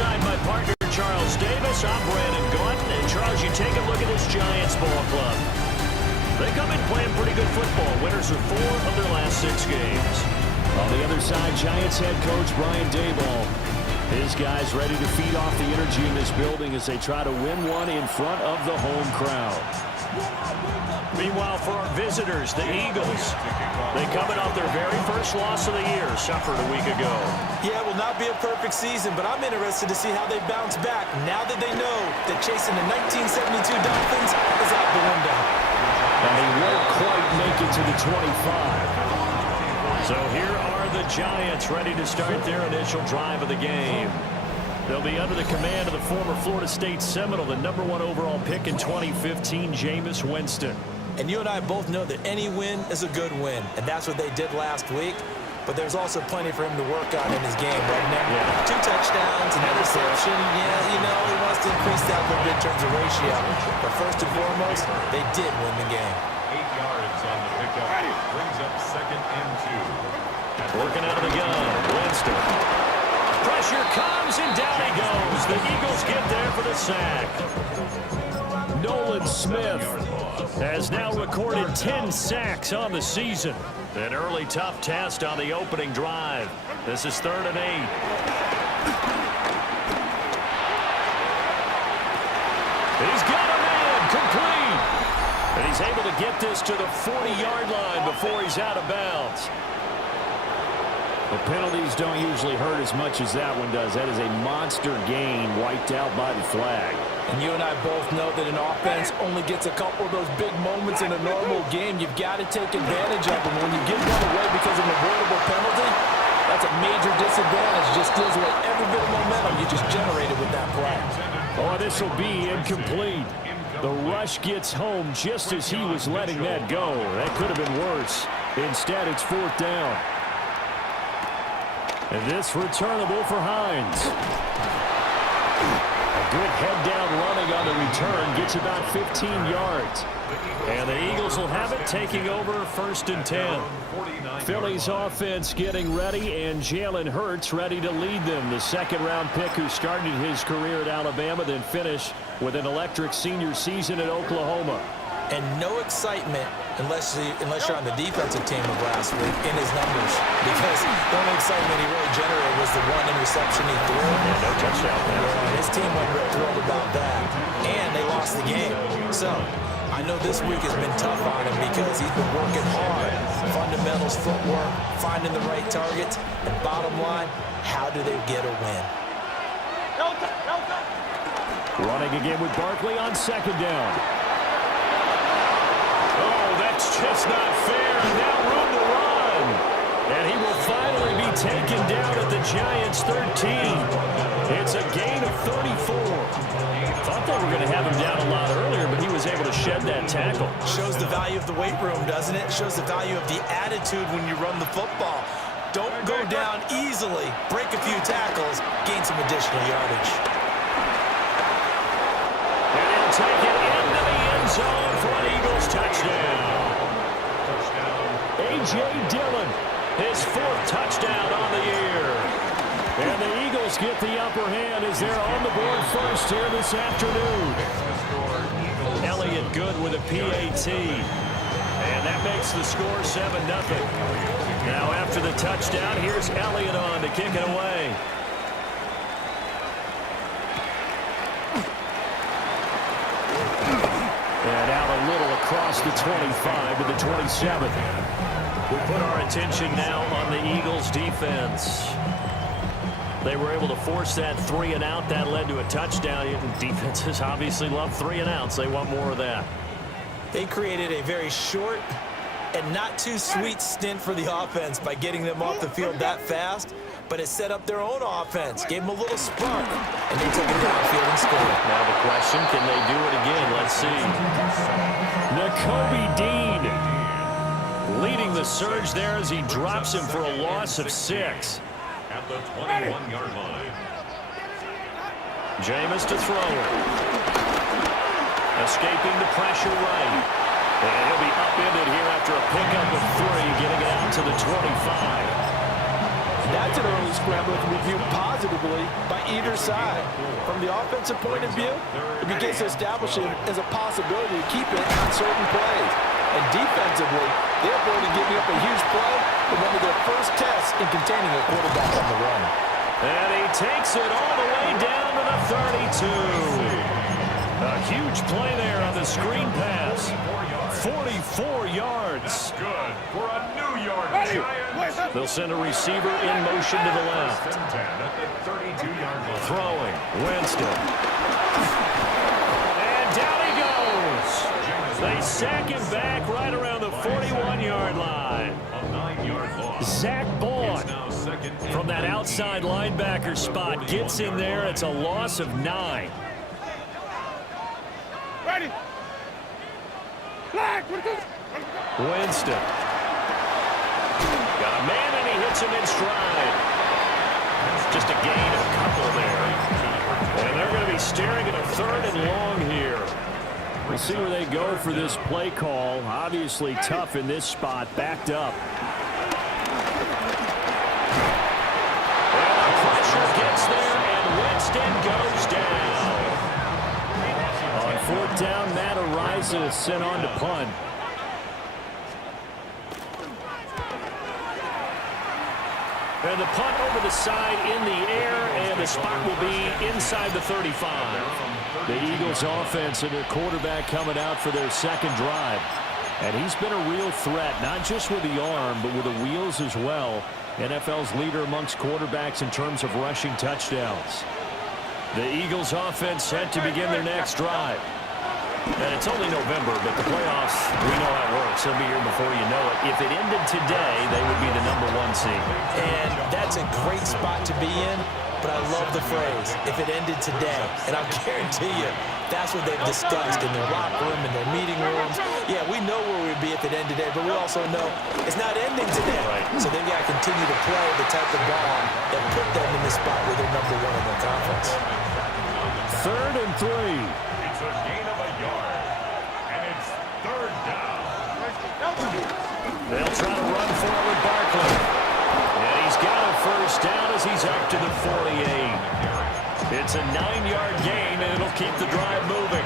alongside my partner, Charles Davis. I'm Brandon Gaunton. And, Charles, you take a look at this Giants ball club. They come in playing pretty good football. Winners of 4 of their last 6 games. On the other side, Giants head coach Brian Daboll. His guys ready to feed off the energy in this building as they try to win one in front of the home crowd. Meanwhile, for our visitors, the Eagles. They coming off their very first loss of the year, suffered a week ago. Yeah, it will not be a perfect season, but I'm interested to see how they bounce back now that they know that chasing the 1972 Dolphins is out the window. And he won't quite make it to the 25. So here are the Giants ready to start their initial drive of the game. They'll be under the command of the former Florida State Seminole, the #1 overall pick in 2015, Jameis Winston. And you and I both know that any win is a good win, and that's what they did last week. But there's also plenty for him to work on in his game, wasn't there? Yeah. 2 touchdowns, an interception. Yeah, he wants to increase that a little bit in terms of ratio. But first and foremost, they did win the game. 8 yards on the pickup. Brings up 2nd and 2. Working out of the gun, Winston. Pressure comes, and down he goes. The Eagles get there for the sack. Nolan Smith has now recorded 10 sacks on the season. An early tough test on the opening drive. This is 3rd and 8. He's got a man complete. And he's able to get this to the 40-yard line before he's out of bounds. The penalties don't usually hurt as much as that one does. That is a monster gain wiped out by the flag. And you and I both know that an offense only gets a couple of those big moments in a normal game. You've got to take advantage of them. When you give one away because of an avoidable penalty, that's a major disadvantage. Just steals away every bit of momentum you just generated with that play. Oh, this will be incomplete. The rush gets home just as he was letting that go. That could have been worse. Instead, it's 4th down. And this returnable for Hines. A good head-down running on the return. Gets about 15 yards. And the Eagles will have it, taking over 1st and 10. Philly's offense getting ready, and Jalen Hurts ready to lead them. The 2nd-round pick who started his career at Alabama, then finished with an electric senior season at Oklahoma. And no excitement unless you're on the defensive team of last week in his numbers. Because the only excitement he really generated was the 1 interception he threw. Yeah, no touchdown pass. And his team wasn't thrilled about that. And they lost the game. So I know this week has been tough on him because he's been working hard. Fundamentals, footwork, finding the right targets. And bottom line, how do they get a win? Running again with Barkley on 2nd down. Oh, that's just not fair. Now room to run. And he will finally be taken down at the Giants' 13. It's a gain of 34. Thought they were going to have him down a lot earlier, but he was able to shed that tackle. Shows the value of the weight room, doesn't it? Shows the value of the attitude when you run the football. Don't go down easily. Break a few tackles. Gain some additional yardage. And he'll take it into the end zone for an Eagles touchdown. A.J. Dillon, his 4th touchdown on the year. And the Eagles get the upper hand as they're on the board first here this afternoon. Elliott good with a PAT. And that makes the score 7-0. Now after the touchdown, here's Elliott on to kick it away. And out a little across the 25 to the 27. We put our attention now on the Eagles' defense. They were able to force that 3-and-out. That led to a touchdown. Defenses obviously love 3-and-outs. They want more of that. They created a very short and not too sweet stint for the offense by getting them off the field that fast, but it set up their own offense, gave them a little spark, and they took it downfield and scored. Now the question, can they do it again? Let's see. Nakobe Dean leading the surge there as he drops him for a loss of 6. At the 21-yard line. Jameis to throw it. Escaping the pressure right. And he'll be upended here after a pickup of 3, getting it out to the 25. That's an early scramble that can be viewed positively by either side. From the offensive point of view, it begins to establish it as a possibility to keep it on certain plays. And defensively, they avoided giving up a huge play with one of their first tests in containing a quarterback on the run. And he takes it all the way down to the 32. A huge play there on the screen pass. 44 yards. That's good for a New York Giants. They'll send a receiver in motion to the left. First and 10 at the 32-yard line. Throwing. Winston. And down he goes. They sack him back right around the 41-yard line. A 9-yard loss. Zach Bond It's now second and from that 19. outside linebacker spot gets in there. It's a loss of 9. Ready. Flag. Winston. Got a man and he hits him in stride. Just a gain of a couple there. And they're going to be staring at a 3rd and long here. We'll see where they go for this play call. Obviously tough in this spot, backed up. And the pressure gets there, and Winston goes down. On 4th down, Matt Araiza is sent on to punt. And the punt over the side in the air, and the spot will be inside the 35. The Eagles offense and their quarterback coming out for their second drive. And he's been a real threat, not just with the arm, but with the wheels as well. NFL's leader amongst quarterbacks in terms of rushing touchdowns. The Eagles offense set to begin their next drive. And it's only November, but the playoffs, we know how it works. They'll be here before you know it. If it ended today, they would be the #1 seed. And that's a great spot to be in, but I love the phrase, if it ended today. And I'll guarantee you, that's what they've discussed in their locker room, in their meeting rooms. Yeah, we know where we'd be if it ended today, but we also know it's not ending today. Right. So they've got to continue to play the type of ball that put them in the spot where they're #1 in their conference. 3rd and 3. It's a gain of a yard. And it's 3rd down. They'll try to run forward Barkley. And he's got a 1st down as he's up to the 48. It's a 9-yard gain, and it'll keep the drive moving.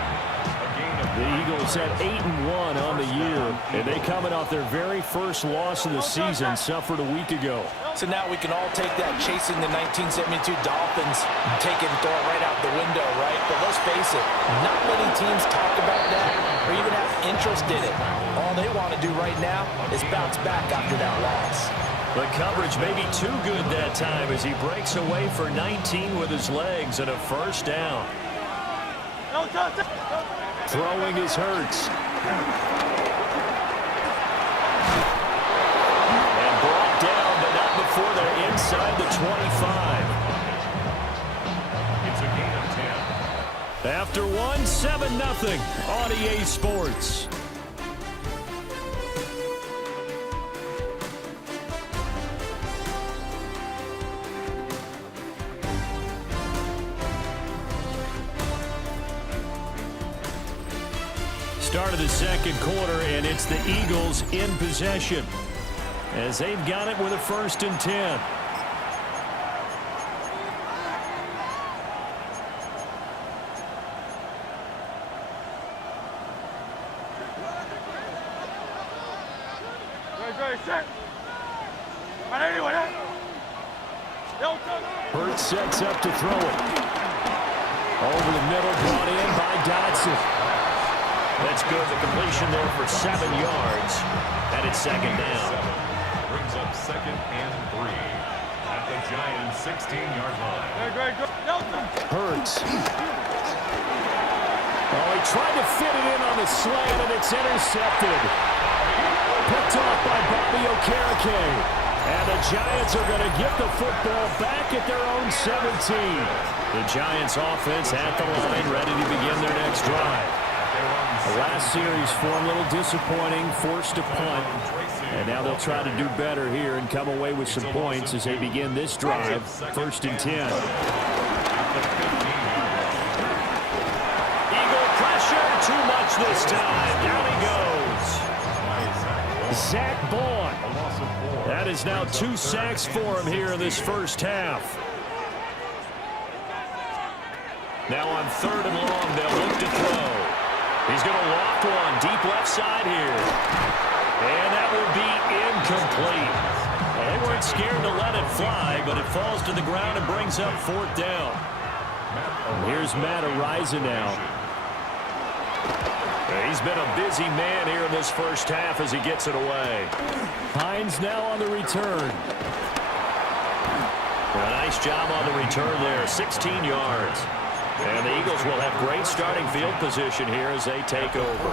The Eagles at 8-1 on the year, and they coming off their very first loss of the season, suffered a week ago. So now we can all take that chasing the 1972 Dolphins, take it and throw it right out the window, right? But let's face it, not many teams talk about that or even have interest in it. All they want to do right now is bounce back after that loss. The coverage may be too good that time as he breaks away for 19 with his legs and a 1st down. Throwing is Hurts. And brought down, but not before they're inside the 25. It's a gain of 10. After one, 7-0 on EA Sports. Start of the second quarter, and it's the Eagles in possession as they've got it with a 1st and 10. Hurts sets up to throw it. Over the middle, brought in by Dotson. That's good. The completion there for 7 yards. And it's 2nd down. Brings up 2nd and 3 at the Giants' 16-yard line. Hurts. Oh, he tried to fit it in on the slant, and it's intercepted. Picked off by Bobby Okereke. And the Giants are going to get the football back at their own 17. The Giants offense at the line, ready to begin their next drive. The last series for a little disappointing, forced to punt. And now they'll try to do better here and come away with some points as they begin this drive, 1st and 10. Eagle pressure, too much this time. Down he goes. Zach on. A loss of 4. That is now 2 sacks for him here in this first half. Now on 3rd and long, they'll look to throw. He's going to loft one deep left side here. And that will be incomplete. Well, they weren't scared to let it fly, but it falls to the ground and brings up 4th down. Here's Matt Araiza now. He's been a busy man here in this first half as he gets it away. Hines now on the return. A nice job on the return there, 16 yards. And the Eagles will have great starting field position here as they take over.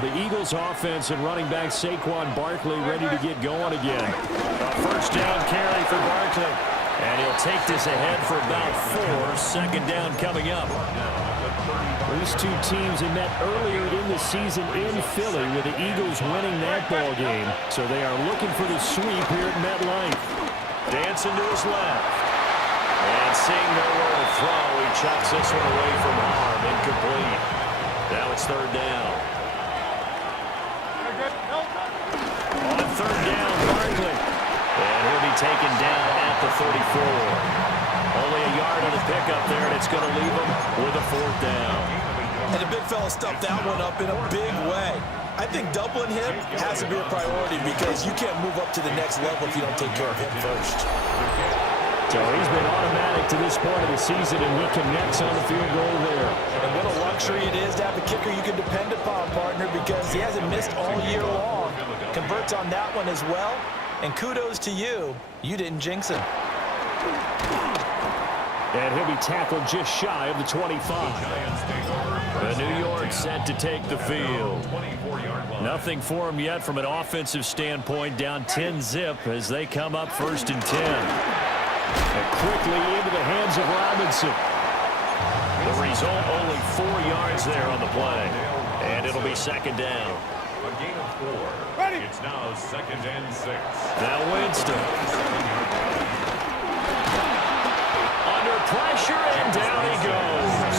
The Eagles offense and running back Saquon Barkley ready to get going again. A first down carry for Barkley. And he'll take this ahead for about 4. Second down coming up. These two teams had met earlier in the season in Philly with the Eagles winning that ball game. So they are looking for the sweep here at MetLife. Dancing to his left. And seeing nowhere to throw, he chucks this one away from harm. Incomplete. Now it's 3rd down. On 3rd down, Barkley. And he'll be taken down at the 34. Only a yard on the pickup there, and it's going to leave him with a 4th down. And the big fella stuffed that one up in a big way. I think doubling him has to be a priority because you can't move up to the next level if you don't take care of him first. So he's been automatic to this point of the season, and he connects on the field goal there. And what a luxury it is to have a kicker you can depend upon, partner, because he hasn't missed all year long. Converts on that one as well. And kudos to you. You didn't jinx him. And he'll be tackled just shy of the 25. The New York set to take the field. Nothing for him yet from an offensive standpoint. Down 10-zip as they come up 1st and 10. And quickly into the hands of Robinson. The result, only 4 yards there on the play. And it'll be 2nd down. A gain of 4. Ready. It's now 2nd and 6. Now Winston. Under pressure, and down he goes.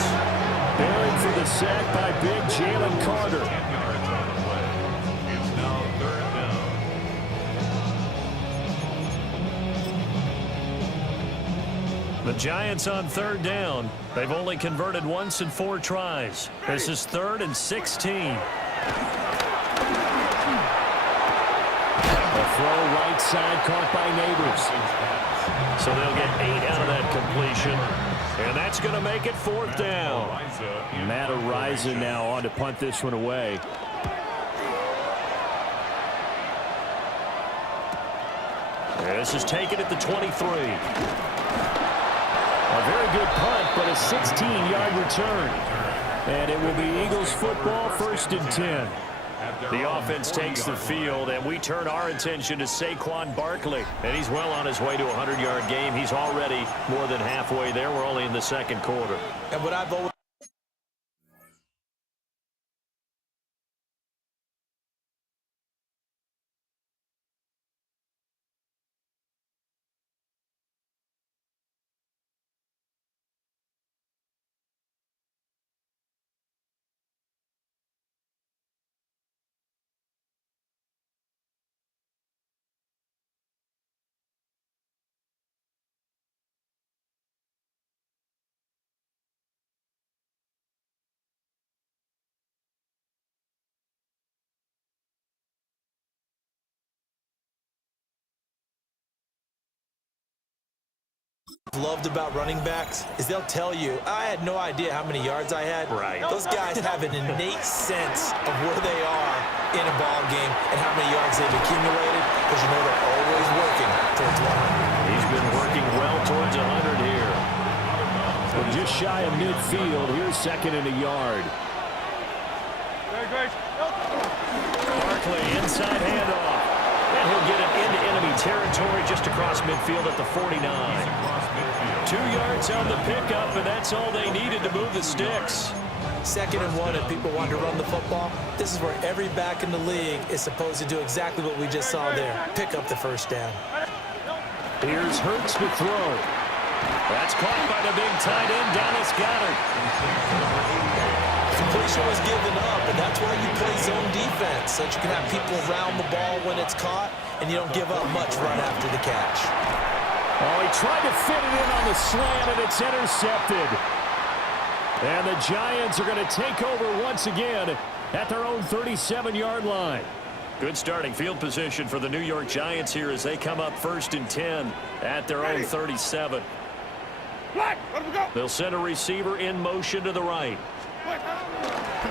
Buried for the sack by big Jalen Carter. 10 yards on the play. It's now 3rd down. The Giants on 3rd down. They've only converted once in 4 tries. This is 3rd and 16. A throw right side caught by Neighbors. So they'll get 8 out of that completion. And that's going to make it 4th down. Matt Araiza now on to punt this one away. This is taken at the 23. A very good punt, but a 16-yard return. And it will be Eagles football, 1st and 10. The offense takes the field, and we turn our attention to Saquon Barkley. And he's well on his way to a 100-yard game. He's already more than halfway there. We're only in the 2nd quarter. And what I've always loved about running backs is they'll tell you, I had no idea how many yards I had. Right. Those guys have an innate sense of where they are in a ball game and how many yards they've accumulated because you know they're always working towards 100. He's been working well towards 100 here. We're just shy of midfield. Here's 2nd and a yard. Barkley inside handoff. And he'll get it into enemy territory just across midfield at the 49. 2 yards on the pickup, and that's all they needed to move the sticks. 2nd and 1, if people want to run the football, this is where every back in the league is supposed to do exactly what we just saw there. Pick up the 1st down. Here's Hurts to throw. That's caught by the big tight end, Dallas Goedert. Completion was given up, and that's why you play zone defense, so that you can have people around the ball when it's caught, and you don't give up much run after the catch. Oh, he tried to fit it in on the slant, and it's intercepted. And the Giants are going to take over once again at their own 37-yard line. Good starting field position for the New York Giants here as they come up 1st and 10 at their own 37. They'll send a receiver in motion to the right.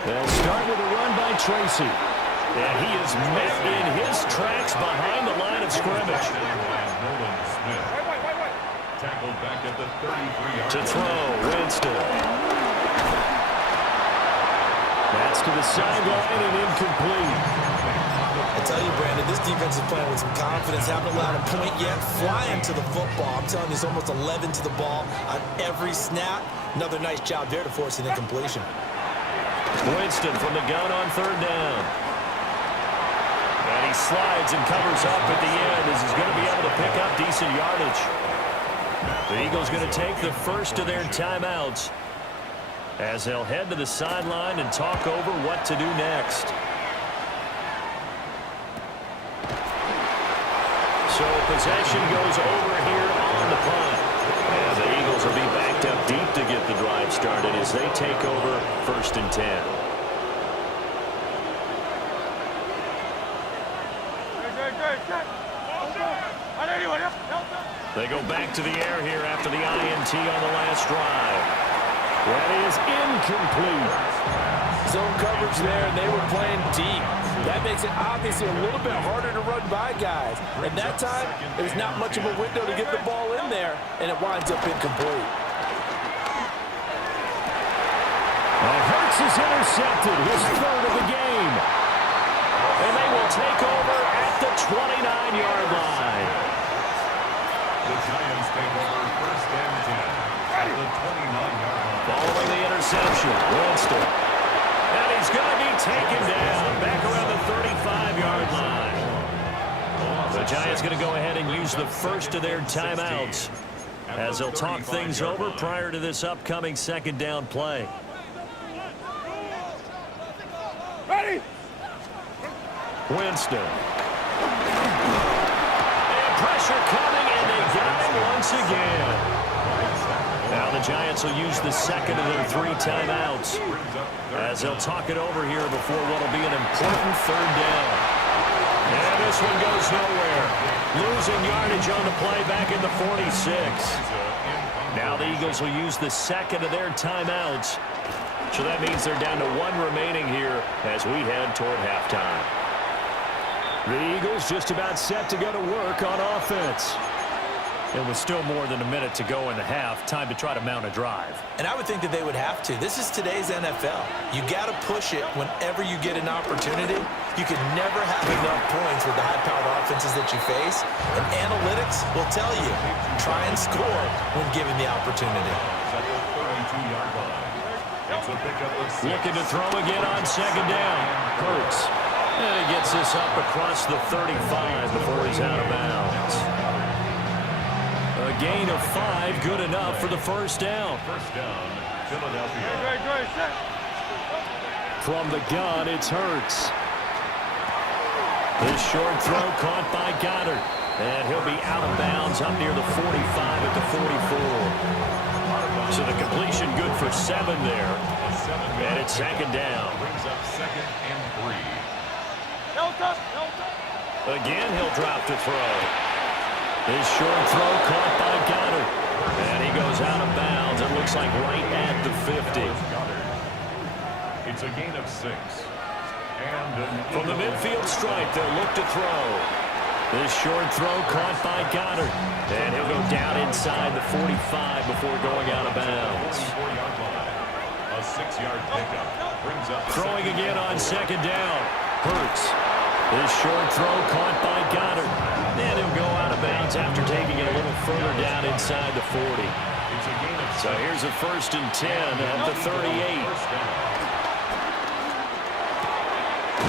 They'll start with a run by Tracy. And he is met in his tracks behind the line of scrimmage. Tackled back at the 33-yard To throw, Winston. That's to the sideline and incomplete. I tell you, Brandon, this defense is playing with some confidence. Haven't allowed a point yet. Flying to the football. I'm telling you, it's almost 11 to the ball on every snap. Another nice job there to force an incompletion. Winston from the gun on 3rd down. And he slides and covers up at the end as he's going to be able to pick up decent yardage. The Eagles going to take the first of their timeouts as they'll head to the sideline and talk over what to do next. So possession goes over here on the punt. And the Eagles will be backed up deep to get the drive started as they take over 1st and 10. They go back to the air here after the INT on the last drive. That is incomplete. Zone coverage there, and they were playing deep. That makes it obviously a little bit harder to run by guys. At that time, there's not much of a window to get the ball in there, and it winds up incomplete. Hurts is intercepted, his 3rd of the game. And they will take over at the 29-yard line. The Giants take over 1st and 10 at the 29-yard line. Following the interception, Winston. And he's going to be taken down back around the 35-yard line. The Giants going to go ahead and use the first of their timeouts as they'll talk things over prior to this upcoming 2nd down play. Ready? Winston. And pressure coming, and they got him once again. Now the Giants will use the 2nd of their 3 timeouts as they'll talk it over here before what will be an important 3rd down. And this one goes nowhere. Losing yardage on the play back in the 46. Now the Eagles will use the 2nd of their timeouts. So that means they're down to 1 remaining here as we head toward halftime. The Eagles just about set to go to work on offense. It was still more than a minute to go in the half. Time to try to mount a drive. And I would think that they would have to. This is today's NFL. You got to push it whenever you get an opportunity. You can never have enough points with the high-powered offenses that you face. And analytics will tell you, try and score when given the opportunity. Looking to throw again on 2nd down. Hurts. And he gets this up across the 35 before he's out of bounds. A gain of 5, good enough for the 1st down. Philadelphia. From the gun, it's Hurts. This short throw caught by Goddard. And he'll be out of bounds up near the 45 at the 44. So the completion good for 7 there. And it's 2nd down. Brings up 2nd and 3. Again, he'll drop to throw. His short throw caught by Goddard. And he goes out of bounds. It looks like right at the 50. It's a gain of 6. From the midfield stripe, they'll look to throw. This short throw caught by Goddard. And he'll go down inside the 45 before going out of bounds. A 6-yard pickup brings up Throwing again on 2nd down. Hurts. This short throw caught by Goddard. And he'll go out of bounds after taking it a little further down inside the 40. So here's a 1st and 10 at the 38.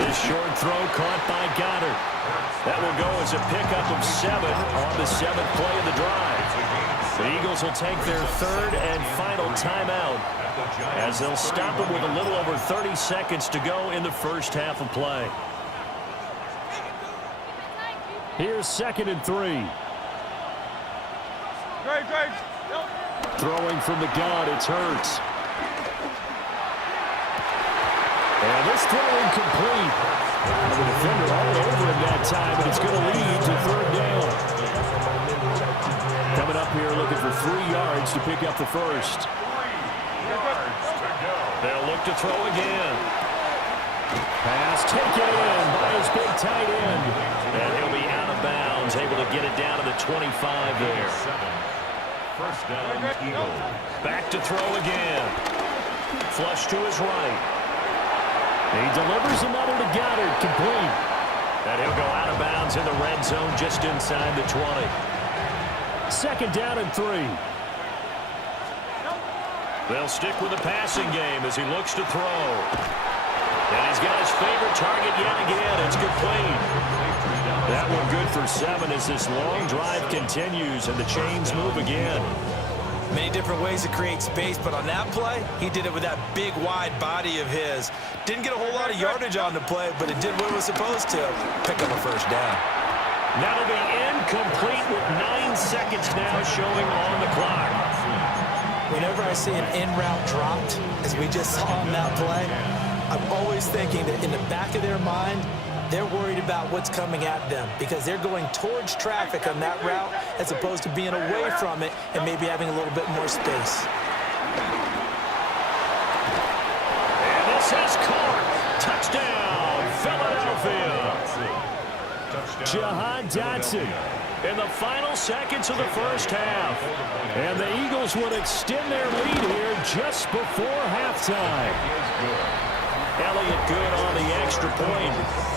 This short throw caught by Goddard. That will go as a pickup of 7 on the 7th play of the drive. The Eagles will take their 3rd and final timeout as they'll stop it with a little over 30 seconds to go in the first half of play. Here's 2nd and 3. Throwing from the gun, it's Hurts. And this throw incomplete. The defender all over him that time, but it's going to lead to 3rd down. Coming up here looking for 3 yards to pick up the first. They'll look to throw again. Pass taken in by his big tight end. And he'll be out of bounds, able to get it down to the 25 there. 1st down, Eagles. Back to throw again. Flush to his right. He delivers another to Goddard, complete. And he'll go out of bounds in the red zone just inside the 20. 2nd down and 3. They'll stick with the passing game as he looks to throw. And he's got his favorite target yet again. It's complete. That one good for 7 as this long drive continues and the chains move again. Many different ways to create space, but on that play, he did it with that big, wide body of his. Didn't get a whole lot of yardage on the play, but it did what it was supposed to. Pick up a 1st down. That'll be incomplete with 9 seconds now showing on the clock. Whenever I see an in-route dropped, as we just saw on that play, I'm always thinking that in the back of their mind, they're worried about what's coming at them because they're going towards traffic on that route as opposed to being away from it and maybe having a little bit more space. And this is caught. Touchdown, Philadelphia. Jahan Dotson in the final seconds of the first half. And the Eagles would extend their lead here just before halftime. Elliott good on the extra point.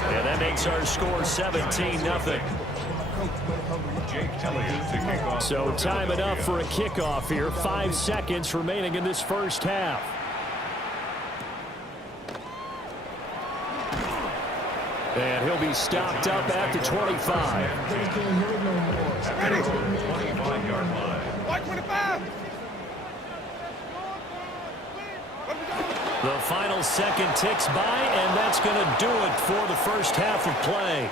And that makes our score 17-0. So time enough for a kickoff here. 5 seconds remaining in this first half. And he'll be stopped up at the 25. Ready. 25-yard line. 25. The final second ticks by, and that's going to do it for the first half of play.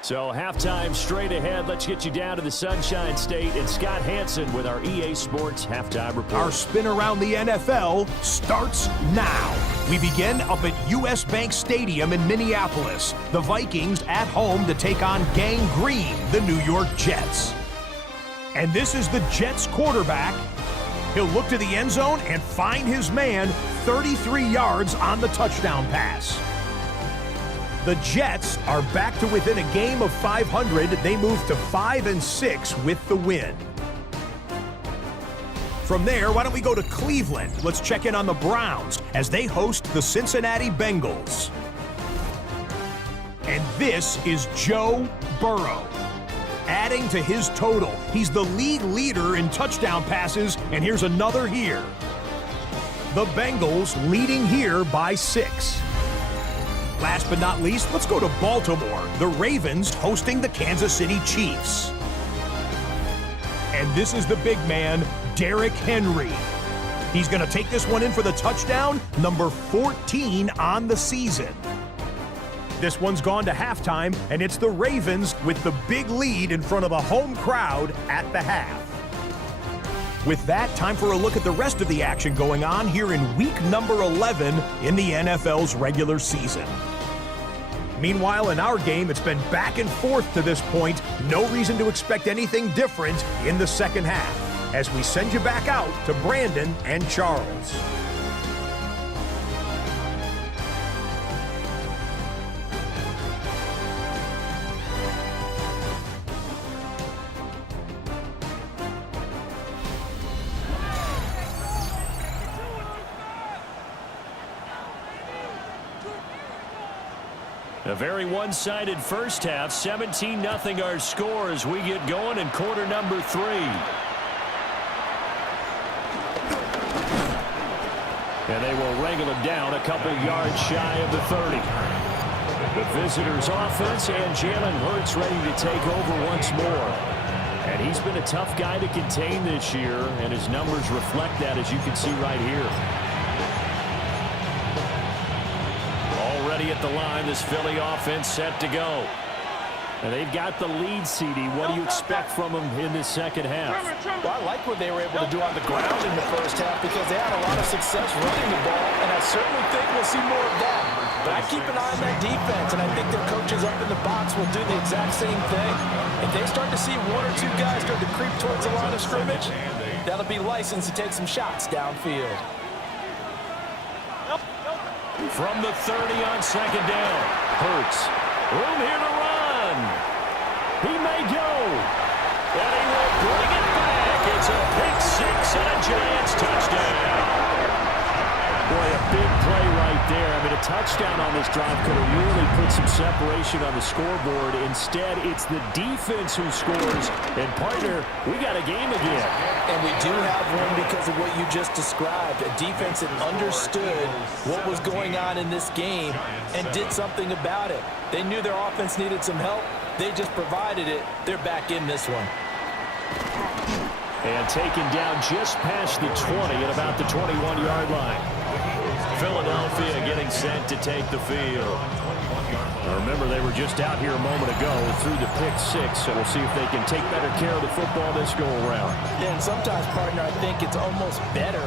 So halftime straight ahead. Let's get you down to the Sunshine State and Scott Hansen with our EA Sports Halftime Report. Our spin around the NFL starts now. We begin up at US Bank Stadium in Minneapolis. The Vikings at home to take on Gang Green, the New York Jets. And this is the Jets quarterback. He'll look to the end zone and find his man 33 yards on the touchdown pass. The Jets are back to within a game of 500. They move to 5-6 with the win. From there, why don't we go to Cleveland? Let's check in on the Browns as they host the Cincinnati Bengals. And this is Joe Burrow. Adding to his total, he's the league leader in touchdown passes, and here's another here. The Bengals leading here by 6. Last but not least, let's go to Baltimore. The Ravens hosting the Kansas City Chiefs. And this is the big man, Derrick Henry. He's going to take this one in for the touchdown, number 14 on the season. This one's gone to halftime, and it's the Ravens with the big lead in front of a home crowd at the half. With that, time for a look at the rest of the action going on here in week number 11 in the NFL's regular season. Meanwhile, in our game, it's been back and forth to this point. No reason to expect anything different in the second half, as we send you back out to Brandon and Charles. A very one-sided first half. 17-0 our score as we get going in quarter number 3. And they will wrangle it down a couple yards shy of the 30. The visitors' offense and Jalen Hurts ready to take over once more. And he's been a tough guy to contain this year, and his numbers reflect that, as you can see right here. ready at the line. This Philly offense set to go. And they've got the lead, CD. What do you expect from them in this second half? Well, I like what they were able to do on the ground in the first half because they had a lot of success running the ball, and I certainly think we'll see more of that. But I keep an eye on that defense, and I think their coaches up in the box will do the exact same thing. If they start to see one or two guys start to creep towards the line of scrimmage, that'll be licensed to take some shots downfield. From the 30 on second down. Hurts. Room here to run. He may go. And he will bring it back. It's a pick six and a Giants touchdown. Boy, a big play right there. I mean, a touchdown on this drive could have really put some separation on the scoreboard. Instead, it's the defense who scores. And, partner, we got a game again. And we do have one because of what you just described. A defense that understood what was going on in this game and did something about it. They knew their offense needed some help. They just provided it. They're back in this one. And taken down just past the 20 at about the 21-yard line. Philadelphia getting set to take the field. Now remember, they were just out here a moment ago through the pick six, so we'll see if they can take better care of the football this go-around. Yeah, and sometimes, partner, I think it's almost better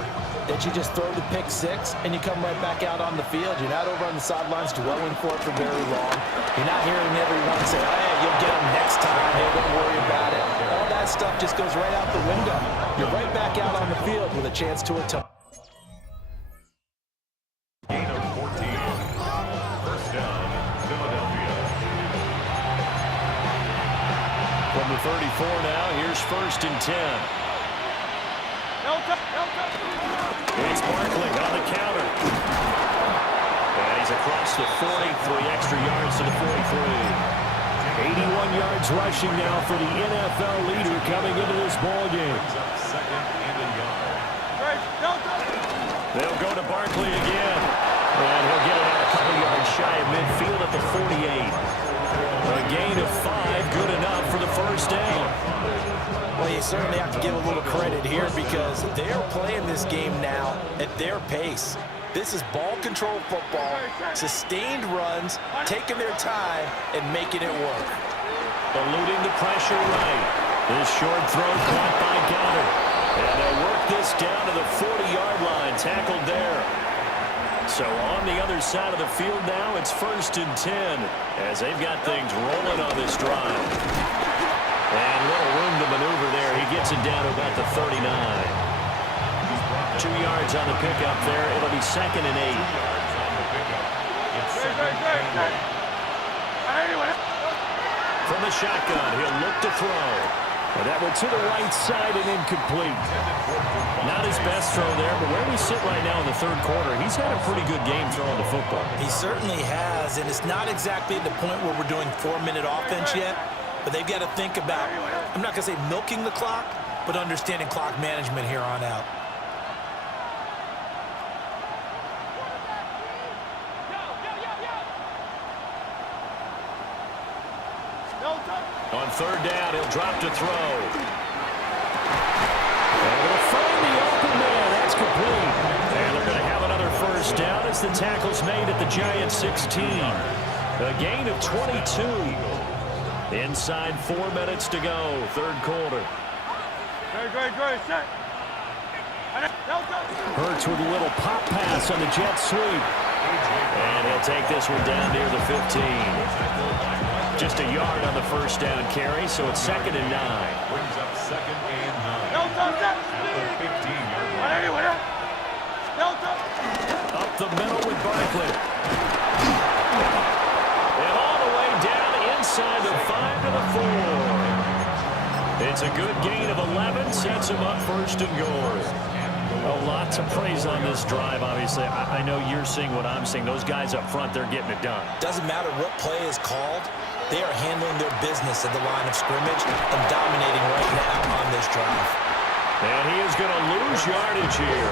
that you just throw the pick six and you come right back out on the field. You're not over on the sidelines dwelling for it for very long. You're not hearing everyone say, oh, yeah, you'll get them next time. Hey, don't worry about it. All that stuff just goes right out the window. You're right back out on the field with a chance to atone. Gain of 14. First down, Philadelphia. From the 34 now, here's first and 10. It's Barkley on the counter. And he's across the 40, 3 extra yards to the 43. 81 yards rushing now for the NFL leader coming into this ball game. Second and a yard. They'll go to Barkley again. And he'll get it out a couple yards shy of midfield at the 48. A gain of 5, good enough for the first down. Well, you certainly have to give a little credit here because they're playing this game now at their pace. This is ball control football, sustained runs, taking their time, and making it work. Eluding the pressure right. This short throw caught by Goddard. And they'll work this down to the 40-yard line, tackled there. So on the other side of the field now, it's first and 10 as they've got things rolling on this drive. And little room to maneuver there. He gets it down to about the 39. 2 yards on the pickup there. It'll be second and 8. From the shotgun, he'll look to throw. And that one to the right side and incomplete. Not his best throw there, but where we sit right now in the third quarter, he's had a pretty good game throwing the football. He certainly has, and it's not exactly at the point where we're doing 4-minute offense yet, but they've got to think about, I'm not going to say milking the clock, but understanding clock management here on out. On third down, he'll drop to throw. And he'll find the open man. That's complete. And they're going to have another first down as the tackle's made at the Giants 16. A gain of 22. Inside 4 minutes to go, third quarter. Hurts with a little pop pass on the jet sweep. And he'll take this one down near the 15. Just a yard on the first down carry, so it's second and 9. Brings up second and 9. At the 15-yard line. Up the middle with Barkley. And all the way down inside the 5 to the 4. It's a good gain of 11, sets him up first and goal. A lot to praise on this drive, obviously. I know you're seeing what I'm seeing. Those guys up front, they're getting it done. Doesn't matter what play is called. They are handling their business at the line of scrimmage and dominating right now on this drive. And he is going to lose yardage here.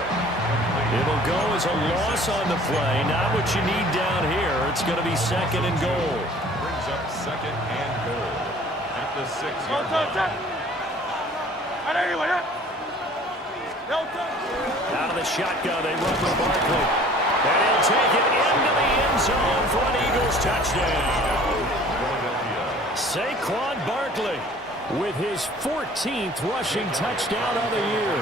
It'll go as a loss on the play. Not what you need down here. It's going to be second and goal. Brings up second and goal at the 6-yard line. Out of the shotgun, they run with Barkley. And he'll take it into the end zone for an Eagles touchdown. Saquon Barkley with his 14th rushing touchdown of the year.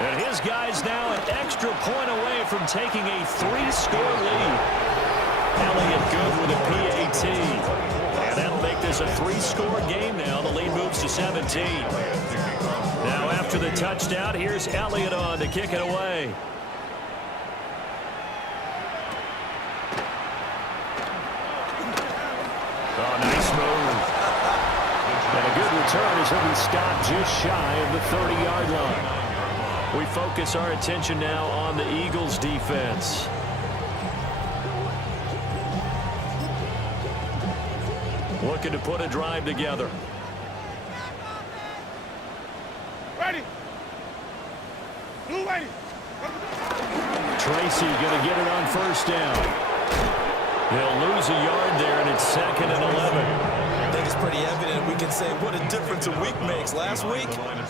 And his guys now an extra point away from taking a 3-score lead. Elliott good with a PAT. And that'll make this a 3-score game now. The lead moves to 17. Now after the touchdown, here's Elliott on to kick it away. Oh, nice move. And a good return as he'll be stopped just shy of the 30-yard line. We focus our attention now on the Eagles' defense. Looking to put a drive together. Ready. Blue ready. Tracy going to get it on first down. He'll lose a yard there, and it's 2nd and 11. I think it's pretty evident we can say what a difference a week makes. Last week,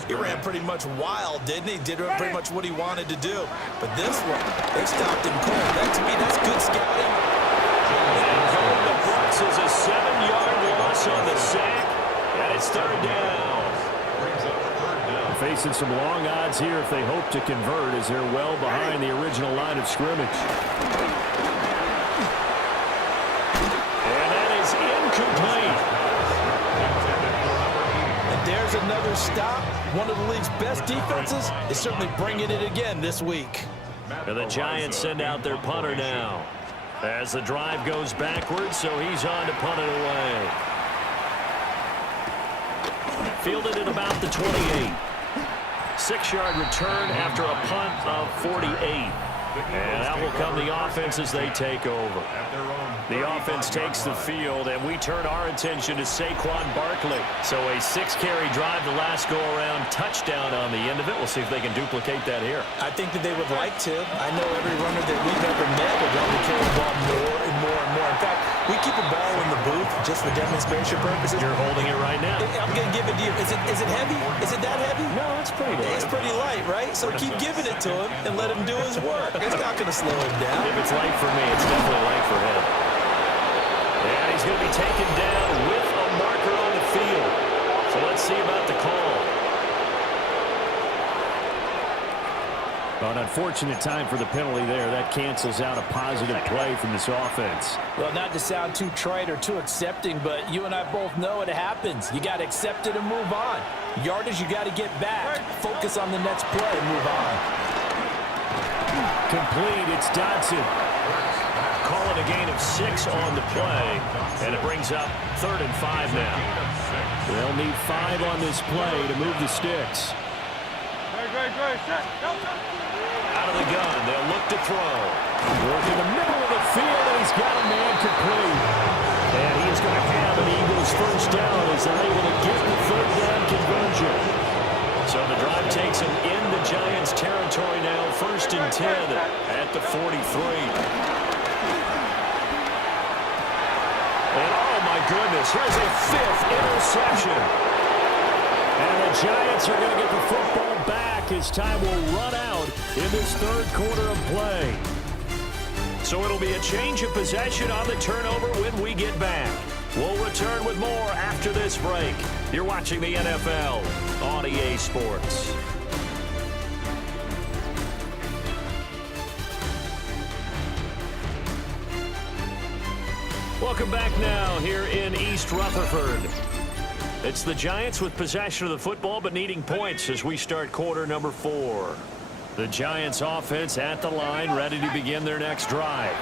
he ran pretty much wild, didn't he? Did pretty much what he wanted to do. But this one, they stopped him cold. That, to me, that's good scouting. And going to Brooks is a 7-yard loss on the sack, and it's 3rd down. Facing some long odds here if they hope to convert, as they're well behind the original line of scrimmage. And that is incomplete. And there's another stop. One of the league's best defenses is certainly bringing it again this week. And the Giants send out their punter now, as the drive goes backwards, so he's on to punt it away. Fielded at about the 28. 6-yard return after a punt of 48. And that will come the offense as they take over. The offense takes the field, and we turn our attention to Saquon Barkley. So a 6-carry drive the last go-around, touchdown on the end of it. We'll see if they can duplicate that here. I think that they would like to. I know every runner that we've ever met would love to carry the ball more and more and more. In fact, we keep a ball in the booth just for demonstration purposes. You're holding it right now. I'm going to give it to you. Is it heavy? Is it that heavy? No, it's pretty light. It's pretty light, right? So keep giving it to him and let him do his work. It's not going to slow him down. If it's light for me, it's definitely light for him. And he's going to be taken down with a marker on the field. So let's see about the call. An unfortunate time for the penalty there. That cancels out a positive play from this offense. Well, not to sound too trite or too accepting, but you and I both know it happens. You got to accept it and move on. Yardage, you got to get back. Focus on the next play and move on. Complete. It's Dodson. Call it a gain of 6 on the play, and it brings up 3rd and 5 now. They'll need 5 on this play to move the sticks. Out of the gun, they'll look to throw. Work in the middle of the field, and he's got a man complete. And he is going to have an Eagles first down as they're able to get the 3rd down conversion. So the drive takes him into Giants territory now, 1st and 10 at the 43. And oh my goodness, here's a 5th interception. And the Giants are going to get the football back as time will run out in this 3rd quarter of play. So it'll be a change of possession on the turnover when we get back. We'll return with more after this break. You're watching the NFL on EA Sports. Welcome back now here in East Rutherford. It's the Giants with possession of the football but needing points as we start quarter number 4. The Giants offense at the line, ready to begin their next drive.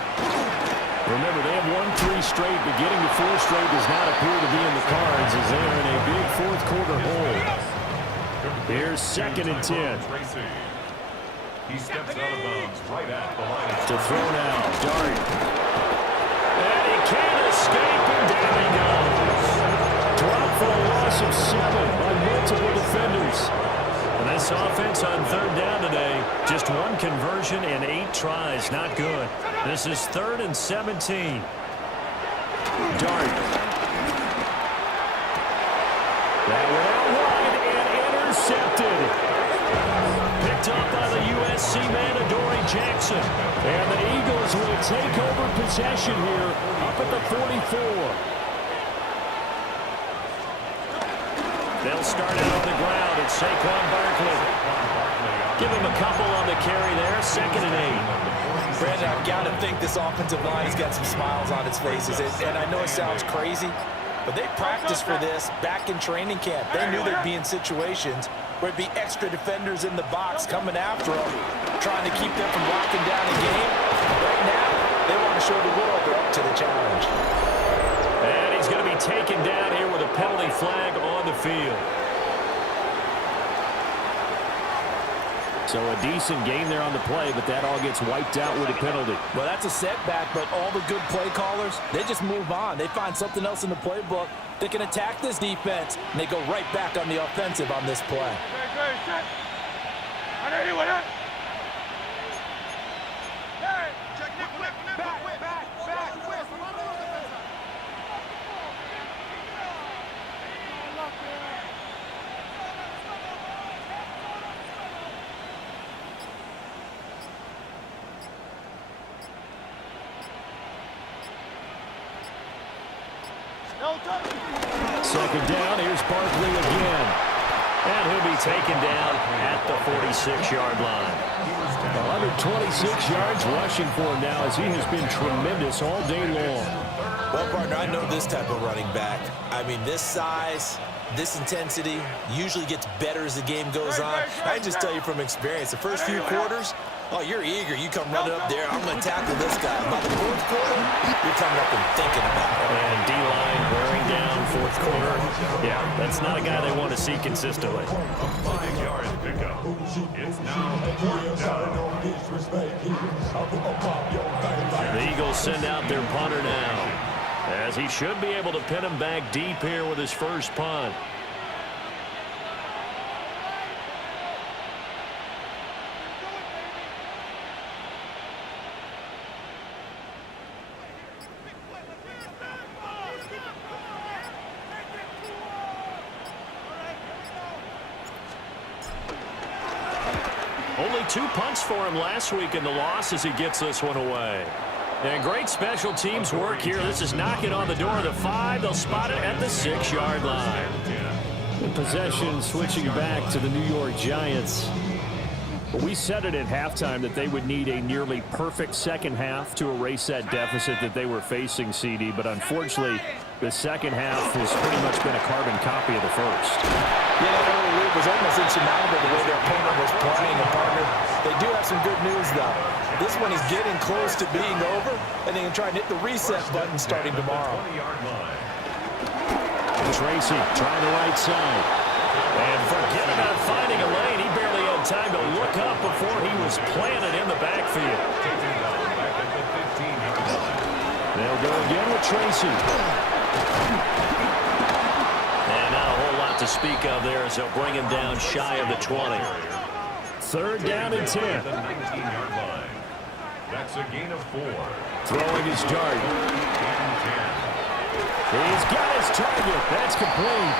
Remember, they have won 3 straight, but getting to 4 straight does not appear to be in the cards as they are in a big 4th quarter hole. Here's 2nd and 10. He steps out of bounds right at the line. To throw now, Dart. And he can't escape, and down he goes. Dropped for a loss of 7 by multiple defenders. And this offense on 3rd down today, just 1 conversion and 8 tries. Not good. This is 3rd and 17. Dart. That went out wide and intercepted. Picked up by the USC man, Adoree Jackson. And the Eagles will take over possession here up at the 44. They'll start out on the ground. It's Saquon Barkley. Give him a couple on the carry there. 2nd and 8. Brandon, I've got to think this offensive line has got some smiles on its faces. And I know it sounds crazy, but they practiced for this back in training camp. They knew they'd be in situations where it'd be extra defenders in the box coming after them, trying to keep them from locking down a game. Right now, they want to show the world they're up to the challenge. And he's going to be taken down here with a penalty flag on the field. So a decent game there on the play, but that all gets wiped out with a penalty. Well, that's a setback, but all the good play callers, they just move on. They find something else in the playbook that can attack this defense, and they go right back on the offensive on this play. Second down, here's Barkley again. And he'll be taken down at the 46-yard line. 126 yards rushing for him now as he has been tremendous all day long. Well, partner, I know this type of running back. I mean, this size, this intensity usually gets better as the game goes on. I just tell you from experience, the first few quarters, oh, you're eager. You come running up there. I'm going to tackle this guy. By the 4th quarter, you're coming up and thinking about it. And D-line wearing down 4th quarter. Yeah, that's not a guy they want to see consistently. 5-yard pickup. It's now 4th down. The Eagles send out their punter now, as he should be able to pin him back deep here with his first punt. Only 2 punts for him last week in the loss as he gets this one away. And great special teams work here. This is knocking on the door of the 5. They'll spot it at the 6-yard line. The possession switching back to the New York Giants. We said it at halftime that they would need a nearly perfect second half to erase that deficit that they were facing, CD. But unfortunately, the second half has pretty much been a carbon copy of the first. Yeah, that early lead was almost insurmountable the way their opponent was playing, a partner. They do have some good news, though. This one is getting close to being over, and they can try and hit the reset button starting tomorrow. Tracy trying the right side. And forget about finding a lane. He barely had time to look up before he was planted in the backfield. They'll go again with Tracy. And not a whole lot to speak of there as they'll bring him down shy of the 20. 3rd down and 10. That's a gain of 4. Throwing his dart. He's got his target. That's complete.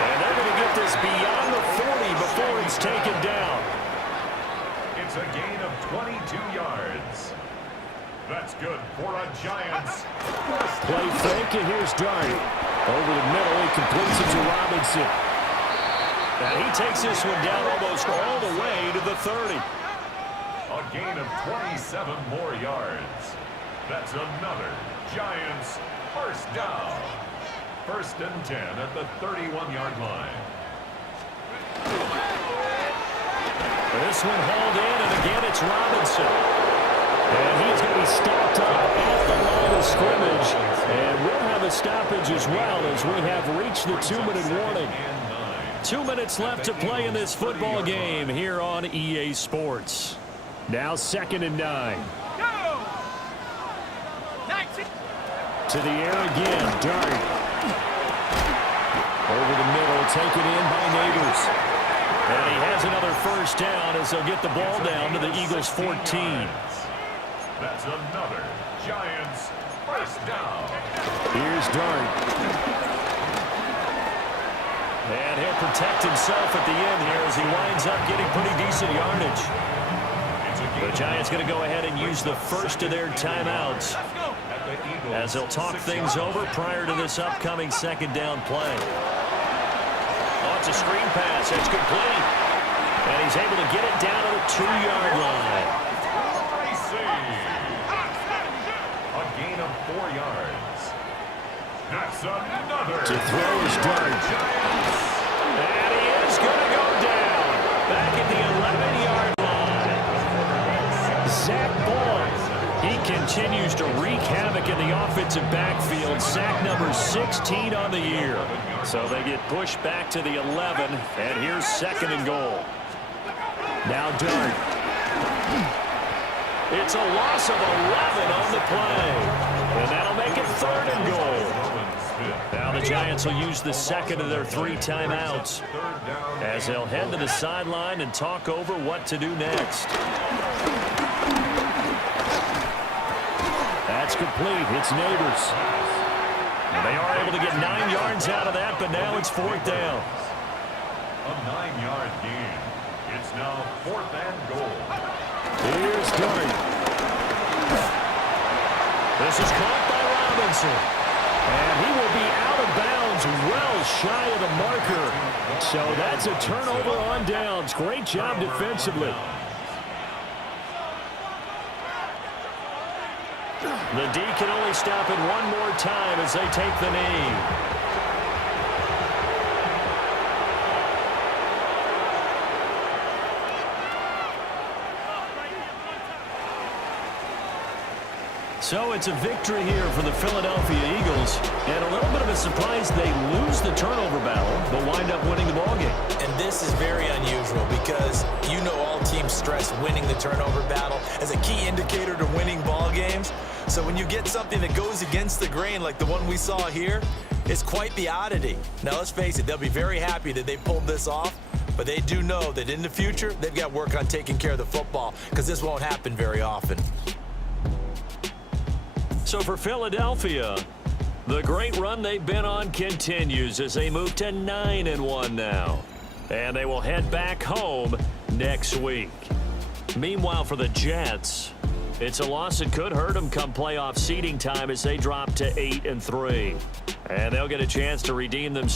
And they're going to get this beyond the 40 before it's taken down. It's a gain of 22 yards. That's good for a Giants. Play fake, and here's Dart. Over the middle, he completes it to Robinson. And he takes this one down almost all the way to the 30. A gain of 27 more yards. That's another Giants first down. 1st and 10 at the 31-yard line. This one hauled in, and again it's Robinson. And he's going to be stopped up at the line of scrimmage. And we'll have a stoppage as well as we have reached the 2-minute warning. 2 minutes left to play in this football game here on EA Sports. Now 2nd and 9. To the air again, Dart. Over the middle, taken in by Neighbors. And he has another first down as they'll get the ball down to the Eagles' 14. That's another Giants first down. Here's Dart. And he'll protect himself at the end here as he winds up getting pretty decent yardage. It's a The Giants going to go ahead and use the first of their timeouts as they'll talk things over prior to this upcoming second down play. Oh, it's a screen pass. It's complete. And he's able to get it down to the 2-yard line. A gain of 4 yards. That's another. To throw his dart. And he is going to go down. Back at the 11-yard line. Zach Boyd. He continues to wreak havoc in the offensive backfield. Sack number 16 on the year. So they get pushed back to the 11. And here's 2nd and goal. Now Dart. It's a loss of 11 on the play. And that'll make it 3rd and goal. Now the Giants will use the second of their 3 timeouts as they'll head to the sideline and talk over what to do next. That's complete. It's Neighbors. And they are able to get 9 yards out of that, but now it's 4th down. A 9-yard gain. It's now 4th and goal. Here's Dart. This is caught by Robinson. And he will be out of bounds well shy of the marker. So that's a turnover on downs. Great job defensively. The D can only stop it one more time as they take the knee. So it's a victory here for the Philadelphia Eagles. And a little bit of a surprise, they lose the turnover battle, but wind up winning the ballgame. And this is very unusual because you know all teams stress winning the turnover battle as a key indicator to winning ball games. So when you get something that goes against the grain like the one we saw here, it's quite the oddity. Now let's face it, they'll be very happy that they pulled this off, but they do know that in the future, they've got work on taking care of the football because this won't happen very often. So for Philadelphia, the great run they've been on continues as they move to 9-1 now. And they will head back home next week. Meanwhile, for the Jets, it's a loss that could hurt them come playoff seeding time as they drop to 8-3. And they'll get a chance to redeem themselves.